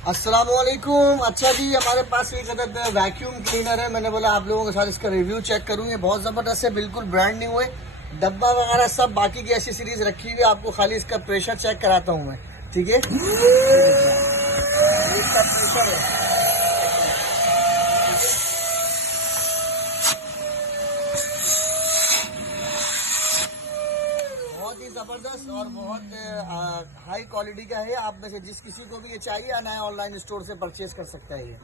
अस्सलामुअलैकुम। अच्छा जी, हमारे पास एक अदद वैक्यूम क्लीनर है। मैंने बोला आप लोगों के साथ इसका रिव्यू चेक करूँ। ये बहुत ज़बरदस्त है, बिल्कुल ब्रांड न्यू है। डब्बा वगैरह सब बाकी की ऐसी सीरीज रखी हुई है। आपको खाली इसका प्रेशर चेक कराता हूँ मैं, ठीक है। इसका प्रेशर है, बहुत ही ज़बरदस्त और बहुत हाई क्वालिटी का है। आप में से जिस किसी को भी ये चाहिए, नया ऑनलाइन स्टोर से परचेज कर सकता है ये।